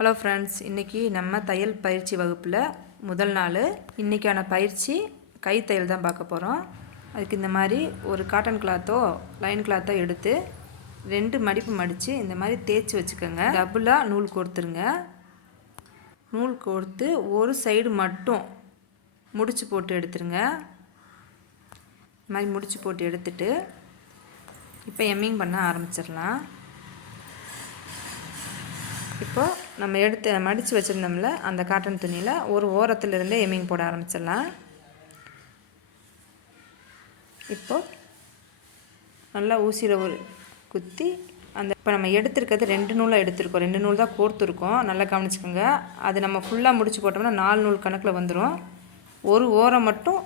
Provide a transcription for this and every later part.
Hello friends, இன்றைக்கி நம்ம தையல் பயிற்சி வகுப்பில் முதல் நாள். இன்றைக்கான பயிற்சி கை தையல் தான் பார்க்க போகிறோம். அதுக்கு இந்த மாதிரி ஒரு காட்டன் கிளாத்தோ லைன் கிளாத்தோ எடுத்து 2 மடிப்பு மடித்து இந்த மாதிரி தேய்ச்சி வச்சுக்கோங்க. டபுளாக நூல் கோர்த்துருங்க. நூல் கோர்த்து ஒரு சைடு மட்டும் முடிச்சு போட்டு எடுத்துருங்க. இந்த மாதிரி முடிச்சு போட்டு எடுத்துட்டு இப்போ எம்மிங் பண்ண ஆரம்பிச்சிடலாம். இப்போது நம்ம மடித்து வச்சுருந்தோம்ல அந்த காட்டன் துணியில் ஒரு ஓரத்துலேருந்தே எம்மிங் போட ஆரம்பிச்சிடலாம். இப்போது நல்லா ஊசியில் ஒரு குத்தி இப்போ நம்ம எடுத்துருக்கிறது 2 நூலாக எடுத்துருக்கோம். 2 நூல் தான் கோர்த்துருக்கோம். நல்லா கவனிச்சுக்கோங்க. அது நம்ம ஃபுல்லாக முடிச்சு போட்டோம்னா 4 நூல் கணக்கில் வந்துடும். ஒரு ஓரம் மட்டும்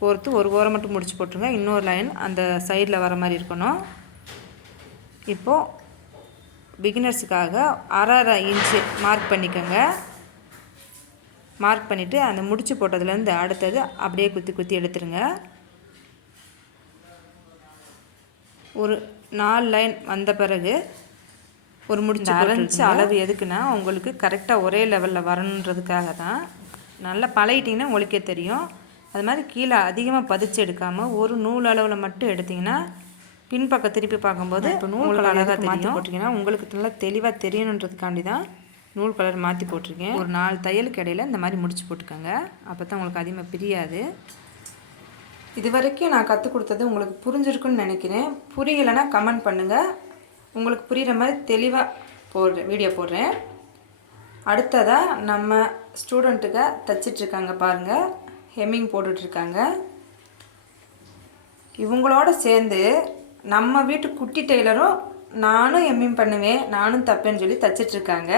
கோர்த்து ஒரு ஓரம் மட்டும் முடிச்சு போட்டுருங்க. இன்னொரு லைன் அந்த சைடில் வர மாதிரி இருக்கணும். இப்போது பிகினர்ஸுக்காக 1/2 இன்ச்சு மார்க் பண்ணிக்கோங்க. மார்க் பண்ணிவிட்டு அந்த முடிச்சு போட்டதுலேருந்து அடுத்தது அப்படியே குத்தி குத்தி எடுத்துருங்க. ஒரு 4 லைன் வந்த பிறகு ஒரு முடிச்சு அரைஞ்சி அளவு எதுக்குன்னா உங்களுக்கு கரெக்டாக ஒரே லெவலில் வரணுன்றதுக்காக தான். நல்லா பழகிட்டிங்கன்னா உங்களுக்கே தெரியும். அது மாதிரி கீழே அதிகமாக பதிச்சு எடுக்காமல் ஒரு நூல் அளவில் மட்டும் எடுத்திங்கன்னா பின்பக்கம் திருப்பி பார்க்கும்போது இப்போ நூல் கலர் அழகாக மாற்றி போட்டிருக்கீங்கன்னா உங்களுக்கு நல்லா தெளிவாக தெரியணுன்றதுக்காண்டி தான் நூல் கலர் மாற்றி போட்டிருக்கேன். ஒரு 4 தையலுக்கு இடையில் இந்த மாதிரி முடிச்சு போட்டுக்கோங்க. அப்போ தான் உங்களுக்கு அதிகமாக பிரியாது. இது வரைக்கும் நான் கற்றுக் கொடுத்தது உங்களுக்கு புரிஞ்சிருக்குன்னு நினைக்கிறேன். புரியலைன்னா கமெண்ட் பண்ணுங்கள். உங்களுக்கு புரிகிற மாதிரி தெளிவாக வீடியோ போடுறேன். அடுத்ததாக நம்ம ஸ்டூடெண்ட்டுக்கு தைச்சிட்ருக்காங்க பாருங்கள். ஹெம்மிங் போட்டுட்ருக்காங்க. இவங்களோட சேர்ந்து நம்ம வீட்டு குட்டி டெய்லரும் நானும் எம்மிங் பண்ணுவேன், நானும் தப்பேன்னு சொல்லி தைச்சிட்ருக்காங்க.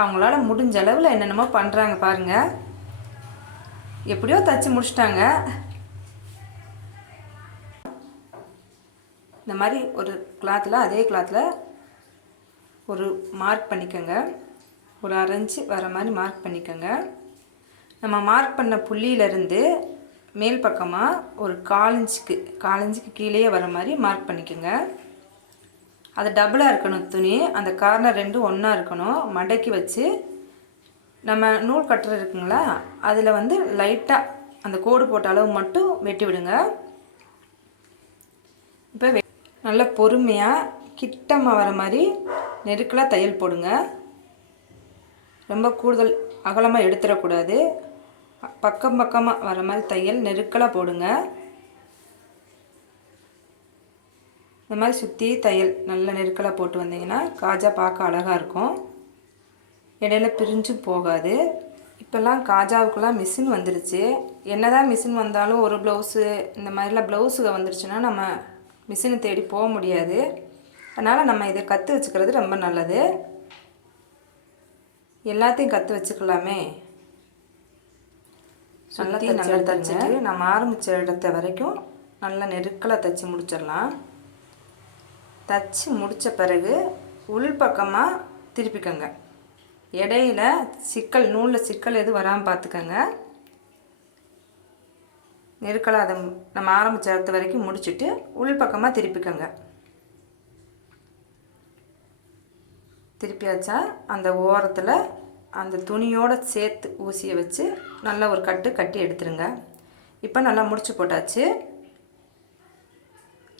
அவங்களால முடிஞ்ச அளவில் என்னென்னமோ பண்ணுறாங்க பாருங்கள். எப்படியோ தைச்சி முடிச்சிட்டாங்க. இந்த மாதிரி ஒரு கிளாத்தில் அதே கிளாத்தில் ஒரு மார்க் பண்ணிக்கோங்க. ஒரு 1/2 இன்ச்சு வர மாதிரி மார்க் பண்ணிக்கோங்க. நம்ம மார்க் பண்ண புள்ளியிலேருந்து மேல் பக்கமாக ஒரு 1/4 இன்ச்சுக்கு கீழே வர மாதிரி மார்க் பண்ணிக்கோங்க. அது டபுளாக இருக்கணும் துணி. அந்த கார்னர் 2 ஒன்றா இருக்கணும். மடக்கி வச்சு நம்ம நூல் கட்டுறது இருக்குங்களா, அதில் லைட்டாக அந்த கோடு போட்ட அளவு மட்டும் வெட்டி விடுங்க. இப்போ நல்லா பொறுமையாக கிட்டமாக வர மாதிரி நெருக்கலாக தையல் போடுங்க. ரொம்ப கூடுதல் அகலமாக எடுத்துடக்கூடாது. பக்கமாக வர மாதிரி தையல் நெருக்கலாக போடுங்க. இந்த மாதிரி சுற்றி தையல் நல்ல நெருக்கலாக போட்டு வந்தீங்கன்னா காஜா பார்க்க அழகாக இருக்கும். இடையில பிரிஞ்சும் போகாது. இப்போல்லாம் காஜாவுக்கெல்லாம் மிஷின் வந்துடுச்சு. என்ன தான் மிஷின் வந்தாலும் ஒரு ப்ளவுஸு இந்த மாதிரிலாம் ப்ளவுஸுக வந்துடுச்சுன்னா நம்ம மிஷினை தேடி போக முடியாது. அதனால் நம்ம இதை கற்று வச்சுக்கிறது ரொம்ப நல்லது. எல்லாத்தையும் கற்று வச்சுக்கலாமே. நல்லா தைச்சிட்டு நம்ம ஆரம்பித்த இடத்த வரைக்கும் நல்லா நெருக்கலாக தைச்சி முடிச்சிடலாம். தைச்சி முடித்த பிறகு உள் பக்கமாக திருப்பிக்கோங்க. இடையில நூலில் சிக்கல் எதுவும் வராமல் பார்த்துக்கோங்க. நெருக்கலாக அதை நம்ம ஆரம்பித்த இடத்த வரைக்கும் முடிச்சுட்டு உள் பக்கமாக திருப்பிக்கோங்க. திருப்பியாச்சா அந்த ஓரத்தில் அந்த துணியோடு சேர்த்து ஊசியை வச்சு நல்லா ஒரு கட்டி எடுத்துருங்க. இப்போ நல்லா முடிச்சு போட்டாச்சு.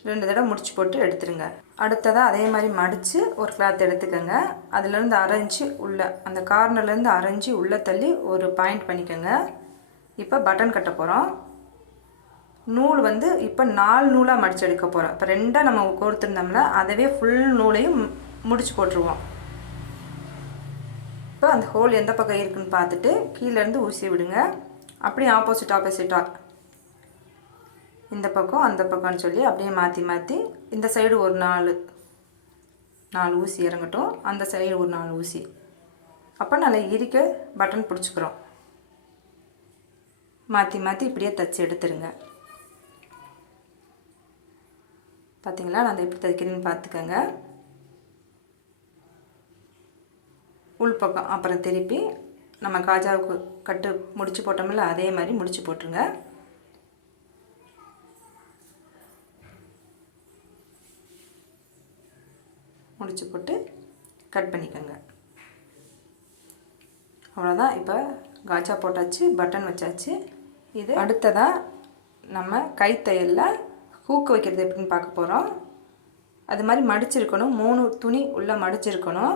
2 தடவை முடிச்சு போட்டு எடுத்துருங்க. அடுத்ததாக அதே மாதிரி மடித்து ஒரு கிளாத் எடுத்துக்கோங்க. அதுலேருந்து 1/2 இன்ச்சு உள்ள அந்த கார்னர்லேருந்து 1/2 இன்ச்சு உள்ளே தள்ளி ஒரு பாயிண்ட் பண்ணிக்கோங்க. இப்போ பட்டன் கட்ட போகிறோம். நூல் இப்போ 4 நூலாக மடித்து எடுக்க போகிறோம். இப்போ 2 நம்ம கோர்த்துருந்தோம்ல, அதவே ஃபுல் நூலையும் முடிச்சு போட்டுருவோம். இப்போ அந்த ஹோல் எந்த பக்கம் இருக்குதுன்னு பார்த்துட்டு கீழேருந்து ஊசி விடுங்க. அப்படியே ஆப்போசிட்டாக இந்த பக்கம் அந்த பக்கம்னு சொல்லி அப்படியே மாற்றி இந்த சைடு ஒரு 4 ஊசி இறங்கட்டும், அந்த சைடு ஒரு 4 ஊசி. அப்போ நல்லா இறுக்க பட்டன் பிடிச்சிக்கிறோம். மாற்றி இப்படியே தைச்சி எடுத்துருங்க. பார்த்தீங்களா, நான் எப்படி தைக்கிறேன்னு பார்த்துக்கோங்க. உள்பக்கம் அப்புறம் திருப்பி நம்ம காஜாவுக்கு கட்டு முடிச்சு போட்டோம்ல, அதே மாதிரி முடிச்சு போட்டுருங்க. முடிச்சு போட்டு கட் பண்ணிக்கோங்க. அவ்வளோதான். இப்போ காஜா போட்டாச்சு, பட்டன் வச்சாச்சு. இது அடுத்ததாக நம்ம கைத்தையலில் ஹூக்கு வைக்கிறது எப்படின்னு பார்க்க போகிறோம். அது மாதிரி மடிச்சிருக்கணும், 3 துணி உள்ளே மடிச்சிருக்கணும்.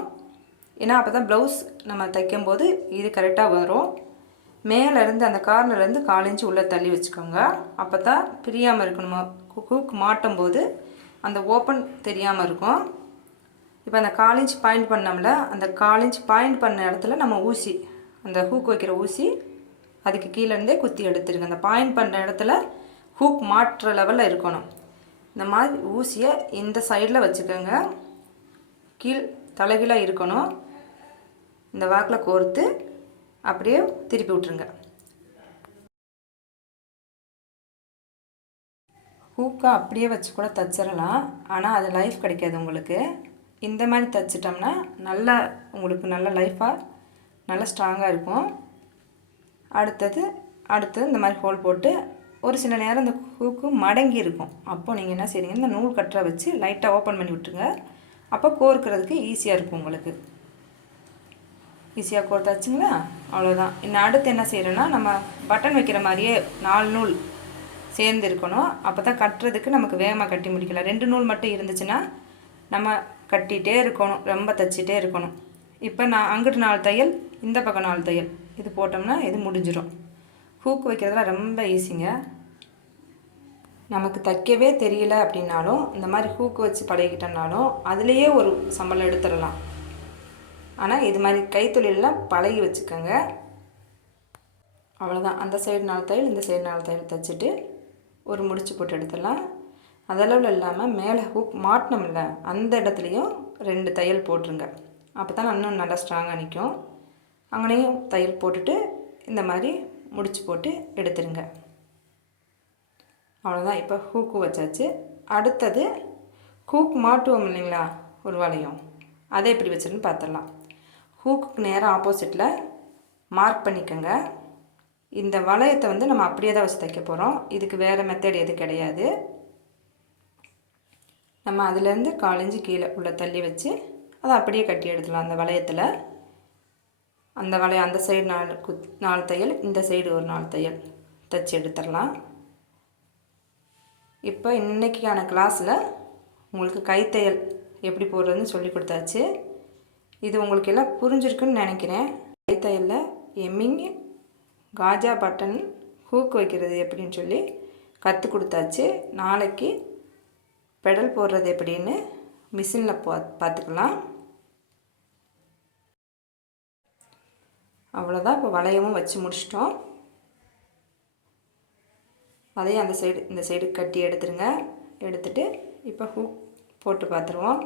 ஏன்னா அப்போ தான் ப்ளவுஸ் நம்ம தைக்கும்போது இது கரெக்டாக வரும். மேலேருந்து அந்த கார்னர்லேருந்து 4 இன்ச்சு உள்ளே தள்ளி வச்சுக்கோங்க. அப்போ தான் பிரியாமல் இருக்கணுமா, ஹூக் மாட்டும் போது அந்த ஓப்பன் தெரியாமல் இருக்கும். இப்போ அந்த 4 இன்ச் பாயிண்ட் பண்ணோம்ல, அந்த 4 இன்ச் பாயிண்ட் பண்ண இடத்துல நம்ம ஊசி, அந்த ஹூக் வைக்கிற ஊசி அதுக்கு கீழேருந்தே குத்தி எடுத்துருங்க. அந்த பாயிண்ட் பண்ணுற இடத்துல ஹூக் மாட்டுற லெவலில் இருக்கணும். இந்த மாதிரி ஊசியை இந்த சைடில் வச்சுக்கோங்க, கீழ் தலைகீழாக இருக்கணும். இந்த வாக்கில் கோர்த்து அப்படியே திருப்பி விட்ருங்க. ஹூக்கை அப்படியே வச்சு கூட தைச்சிடலாம், ஆனால் அது லைஃப் கிடைக்காது உங்களுக்கு. இந்த மாதிரி தைச்சிட்டோம்னா நல்லா உங்களுக்கு நல்ல லைஃபாக நல்லா ஸ்ட்ராங்காக இருக்கும். அடுத்தது இந்த மாதிரி ஹோல் போட்டு ஒரு சில நேரம் இந்த ஹூக்கு மடங்கி இருக்கும். அப்போது நீங்கள் என்ன செய்றீங்க, இந்த நூல் கட்டரை வச்சு லைட்டாக ஓப்பன் பண்ணி விட்டுருங்க. அப்போ கோர்க்கிறதுக்கு ஈஸியாக இருக்கும் உங்களுக்கு. ஈஸியாக கோர்த்தாச்சுங்களா? அவ்வளோதான். இன்னும் அடுத்து என்ன செய்கிறோன்னா, நம்ம பட்டன் வைக்கிற மாதிரியே 4 நூல் சேர்ந்து இருக்கணும். அப்போ தான் கட்டுறதுக்கு நமக்கு வேகமாக கட்டி முடிக்கலாம். 2 நூல் மட்டும் இருந்துச்சுன்னா நம்ம கட்டிகிட்டே இருக்கணும், ரொம்ப தைச்சிட்டே இருக்கணும். இப்போ நான் அங்கிட்டு 4 தையல், இந்த பக்கம் 4 தையல், இது போட்டோம்னா இது முடிஞ்சிடும். ஹூக் வைக்கிறதுலாம் ரொம்ப ஈஸிங்க. நமக்கு தைக்கவே தெரியல அப்படின்னாலும் இந்த மாதிரி ஹூக் வச்சு பழகிட்டோம்னாலும் அதுலேயே ஒரு சம்பளம் எடுத்துடலாம். ஆனால் இது மாதிரி கைத்தொழிலெலாம் பழகி வச்சுக்கோங்க. அவ்வளோதான். அந்த சைடு 4 தையல், இந்த சைடு 4 தையல் தைச்சிட்டு ஒரு முடிச்சு போட்டு எடுத்துடலாம். அதளவில் இல்லாமல் மேலே ஹூக் மாட்டினோம்ல அந்த இடத்துலையும் 2 தையல் போட்டுருங்க. அப்போ தான் இன்னும் நல்லா ஸ்ட்ராங்காக நிற்கும். அங்கேயும் தையல் போட்டுட்டு இந்த மாதிரி முடிச்சு போட்டு எடுத்துருங்க. அவ்வளோதான். இப்போ ஹூக்கு வச்சாச்சு. அடுத்தது ஹூக் மாட்டுவோம் இல்லைங்களா ஒரு வளையம், அதை எப்படி வச்சுருன்னு பார்த்துடலாம். ஹூக்குக்கு நேராக ஆப்போசிட்டில் மார்க் பண்ணிக்கோங்க. இந்த வளையத்தை வந்து நம்ம அப்படியே தான் வச்சு தைக்க போகிறோம். இதுக்கு வேறு மெத்தட் எதுவும் கிடையாது. நம்ம அதுலேருந்து 4 இன்ச்சு கீழே உள்ள தள்ளி வச்சு அதை அப்படியே கட்டி எடுத்துடலாம். அந்த வளையத்தில் அந்த வளையம் அந்த சைடு 4 தையல், இந்த சைடு ஒரு 4 தையல் தைச்சி எடுத்துடலாம். இப்போ இன்றைக்கான கிளாஸில் உங்களுக்கு கைத்தையல் எப்படி போடுறதுன்னு சொல்லி கொடுத்தாச்சு. இது உங்களுக்கு எல்லாம் புரிஞ்சிருக்குன்னு நினைக்கிறேன். கைத்தையலில் எம்மிங், காஜா பட்டன், ஹூக் வைக்கிறது எப்படின்னு சொல்லி கற்றுக் கொடுத்தாச்சு. நாளைக்கு பெடல் போடுறது எப்படின்னு மிஷினில் பார்த்துக்கலாம். அவ்வளோதான். இப்போ வளையமும் வச்சு முடிச்சிட்டோம். அதையும் அந்த சைடு இந்த சைடு கட்டி எடுத்துருங்க. எடுத்துட்டு இப்போ ஹூக் போட்டு பார்த்துருவோம்.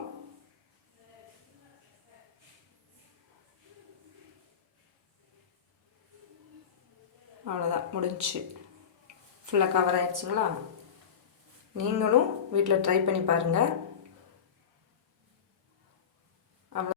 அவ்வளோதான், முடிஞ்சிச்சு. ஃபுல்லாக கவர் ஆகிடுச்சிங்களா? நீங்களும் வீட்டில் ட்ரை பண்ணி பாருங்கள்.